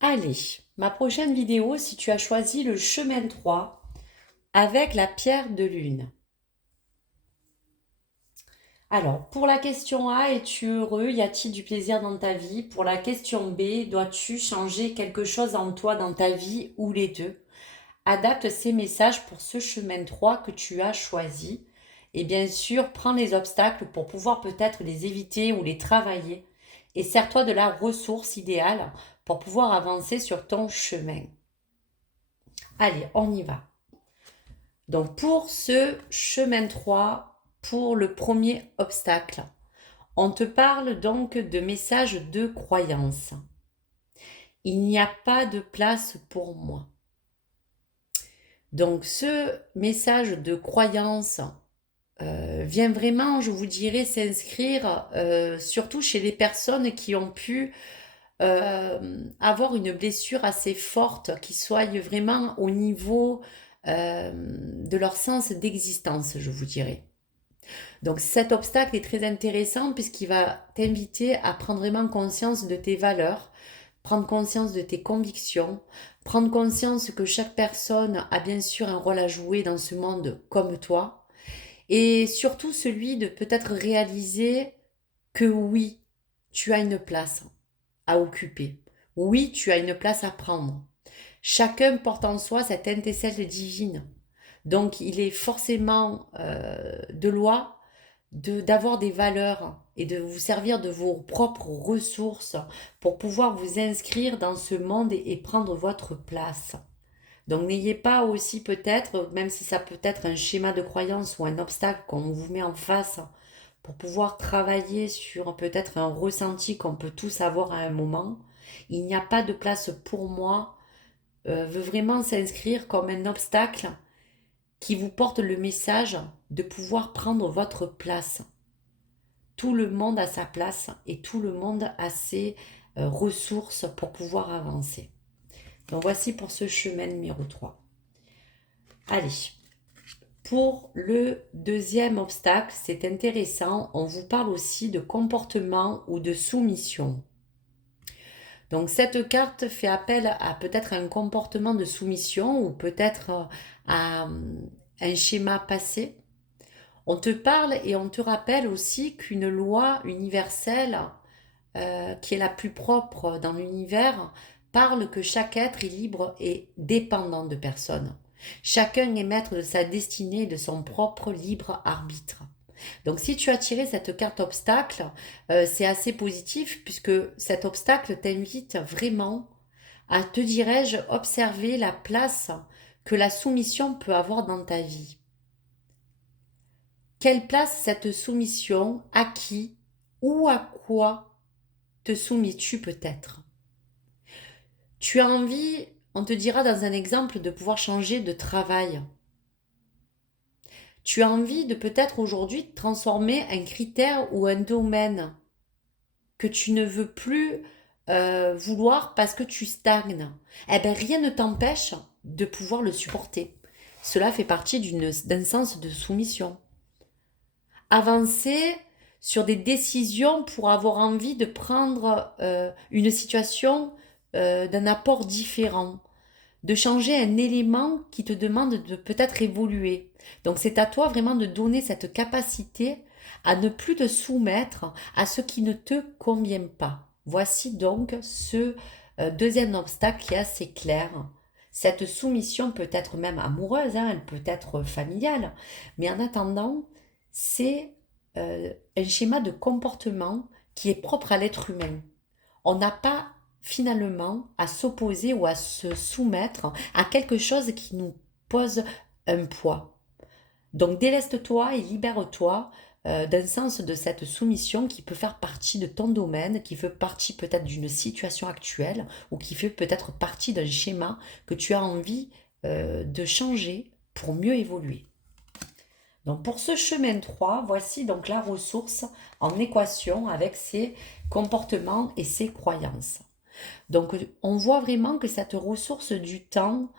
Allez, ma prochaine vidéo, si tu as choisi le chemin 3 avec la pierre de lune. Alors, pour la question A, es-tu heureux? Y a-t-il du plaisir dans ta vie? Pour la question B, dois-tu changer quelque chose en toi dans ta vie ou les deux? Adapte ces messages pour ce chemin 3 que tu as choisi. Et bien sûr, prends les obstacles pour pouvoir peut-être les éviter ou les travailler. Et sers-toi de la ressource idéale pour pouvoir avancer sur ton chemin. Allez, on y va. Donc pour ce chemin 3, pour le premier obstacle, on te parle donc de message de croyance. Il n'y a pas de place pour moi. Donc ce message de croyance vient vraiment, je vous dirais, s'inscrire surtout chez les personnes qui ont pu avoir une blessure assez forte, qui soit vraiment au niveau de leur sens d'existence, je vous dirais. Donc cet obstacle est très intéressant puisqu'il va t'inviter à prendre vraiment conscience de tes valeurs, prendre conscience de tes convictions, prendre conscience que chaque personne a bien sûr un rôle à jouer dans ce monde comme toi, et surtout celui de peut-être réaliser que oui, tu as une place à occuper. Oui, tu as une place à prendre. Chacun porte en soi cette étincelle divine. Donc il est forcément de loi d'avoir des valeurs et de vous servir de vos propres ressources pour pouvoir vous inscrire dans ce monde et prendre votre place. Donc n'ayez pas aussi peut-être, même si ça peut être un schéma de croyance ou un obstacle qu'on vous met en face pour pouvoir travailler sur peut-être un ressenti qu'on peut tous avoir à un moment, il n'y a pas de place pour moi, veut vraiment s'inscrire comme un obstacle qui vous porte le message de pouvoir prendre votre place. Tout le monde a sa place et tout le monde a ses ressources pour pouvoir avancer. Donc voici pour ce chemin numéro 3. Allez, pour le deuxième obstacle, c'est intéressant, on vous parle aussi de comportement ou de soumission. Donc cette carte fait appel à peut-être un comportement de soumission ou peut-être à un schéma passé. On te parle et on te rappelle aussi qu'une loi universelle qui est la plus propre dans l'univers, parle que chaque être est libre et dépendant de personne. Chacun est maître de sa destinée et de son propre libre arbitre. Donc si tu as tiré cette carte obstacle, c'est assez positif puisque cet obstacle t'invite vraiment à, te dirais-je, observer la place que la soumission peut avoir dans ta vie. Quelle place cette soumission, à qui ou à quoi te soumis-tu peut-être? Tu as envie, on te dira dans un exemple, de pouvoir changer de travail. Tu as envie de peut-être aujourd'hui transformer un critère ou un domaine que tu ne veux plus vouloir parce que tu stagnes. Eh bien, rien ne t'empêche de pouvoir le supporter. Cela fait partie d'un sens de soumission. Avancer sur des décisions pour avoir envie de prendre une situation d'un apport différent, de changer un élément qui te demande de peut-être évoluer. Donc c'est à toi vraiment de donner cette capacité à ne plus te soumettre à ce qui ne te convient pas. Voici donc ce deuxième obstacle qui est assez clair. Cette soumission peut être même amoureuse, hein, elle peut être familiale, mais en attendant, c'est un schéma de comportement qui est propre à l'être humain. On n'a pas finalement à s'opposer ou à se soumettre à quelque chose qui nous pose un poids. Donc déleste-toi et libère-toi d'un sens de cette soumission qui peut faire partie de ton domaine, qui fait partie peut-être d'une situation actuelle ou qui fait peut-être partie d'un schéma que tu as envie de changer pour mieux évoluer. Donc pour ce chemin 3, voici donc la ressource en équation avec ses comportements et ses croyances. Donc on voit vraiment que cette ressource du temps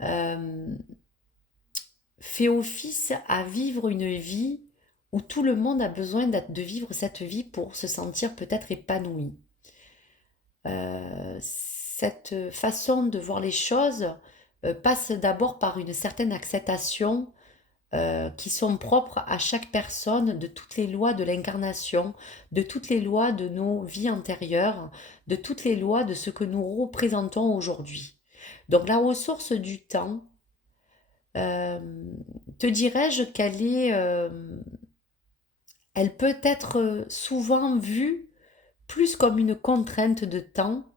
euh, fait office à vivre une vie où tout le monde a besoin de vivre cette vie pour se sentir peut-être épanoui. cette façon de voir les choses passe d'abord par une certaine acceptation qui sont propres à chaque personne de toutes les lois de l'incarnation, de toutes les lois de nos vies antérieures, de toutes les lois de ce que nous représentons aujourd'hui. Donc la ressource du temps, euh, te dirais-je qu'elle elle peut être souvent vue plus comme une contrainte de temps,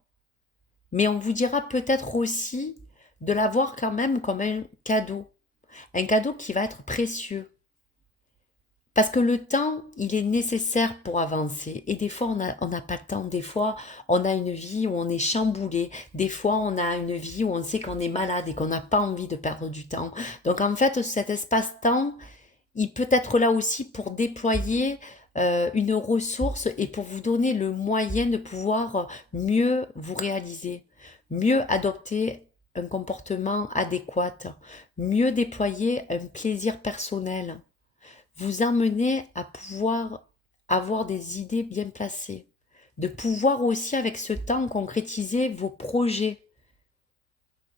mais on vous dira peut-être aussi de la voir quand même comme un cadeau qui va être précieux. Parce que le temps, il est nécessaire pour avancer. Et des fois, on n'a pas le temps. Des fois, on a une vie où on est chamboulé. Des fois, on a une vie où on sait qu'on est malade et qu'on n'a pas envie de perdre du temps. Donc, en fait, cet espace-temps, il peut être là aussi pour déployer une ressource et pour vous donner le moyen de pouvoir mieux vous réaliser, mieux adopter un comportement adéquat, mieux déployer un plaisir personnel, vous emmener à pouvoir avoir des idées bien placées, de pouvoir aussi avec ce temps concrétiser vos projets.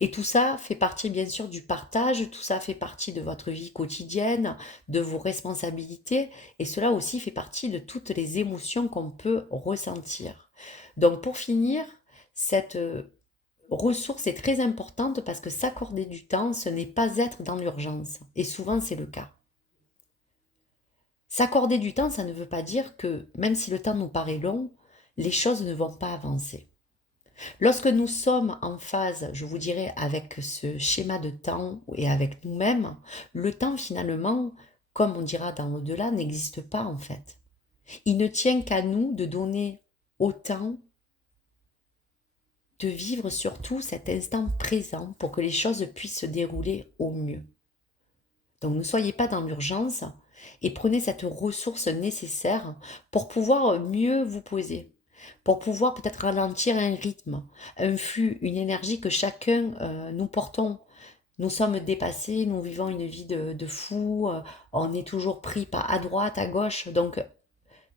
Et tout ça fait partie bien sûr du partage, tout ça fait partie de votre vie quotidienne, de vos responsabilités, et cela aussi fait partie de toutes les émotions qu'on peut ressentir. Donc pour finir, cette ressource est très importante parce que s'accorder du temps, ce n'est pas être dans l'urgence, et souvent c'est le cas. S'accorder du temps, ça ne veut pas dire que même si le temps nous paraît long, les choses ne vont pas avancer. Lorsque nous sommes en phase, je vous dirais, avec ce schéma de temps et avec nous-mêmes, le temps finalement, comme on dira dans l'au-delà, n'existe pas en fait. Il ne tient qu'à nous de donner au temps, de vivre surtout cet instant présent pour que les choses puissent se dérouler au mieux. Donc ne soyez pas dans l'urgence et prenez cette ressource nécessaire pour pouvoir mieux vous poser, pour pouvoir peut-être ralentir un rythme, un flux, une énergie que chacun nous portons. Nous sommes dépassés, nous vivons une vie de fou, on est toujours pris à droite, à gauche. Donc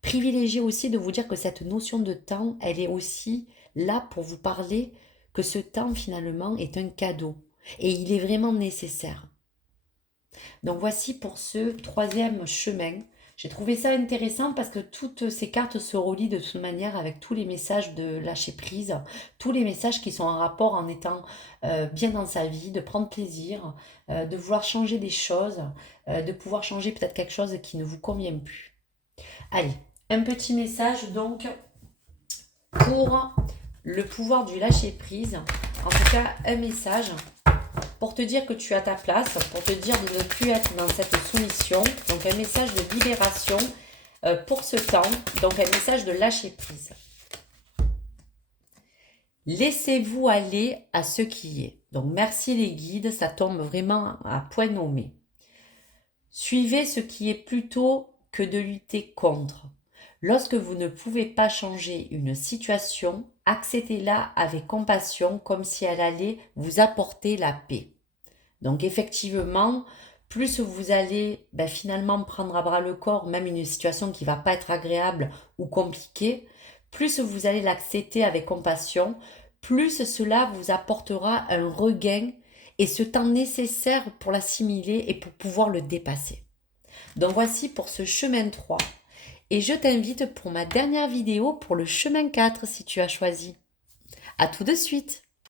privilégiez aussi de vous dire que cette notion de temps, elle est aussi là pour vous parler que ce temps finalement est un cadeau et il est vraiment nécessaire. Donc voici pour ce troisième chemin. J'ai trouvé ça intéressant parce que toutes ces cartes se relient de toute manière avec tous les messages de lâcher prise, tous les messages qui sont en rapport en étant bien dans sa vie, de prendre plaisir, de vouloir changer des choses, de pouvoir changer peut-être quelque chose qui ne vous convient plus. Allez, un petit message donc pour le pouvoir du lâcher prise. En tout cas, un message pour te dire que tu as ta place, pour te dire de ne plus être dans cette soumission. Donc un message de libération pour ce temps, donc un message de lâcher prise. Laissez-vous aller à ce qui est. Donc merci les guides, ça tombe vraiment à point nommé. Suivez ce qui est plutôt que de lutter contre. Lorsque vous ne pouvez pas changer une situation, acceptez-la avec compassion comme si elle allait vous apporter la paix. Donc effectivement, plus vous allez finalement prendre à bras le corps, même une situation qui ne va pas être agréable ou compliquée, plus vous allez l'accepter avec compassion, plus cela vous apportera un regain et ce temps nécessaire pour l'assimiler et pour pouvoir le dépasser. Donc voici pour ce chemin 3. Et je t'invite pour ma dernière vidéo pour le chemin 4 si tu as choisi. À tout de suite!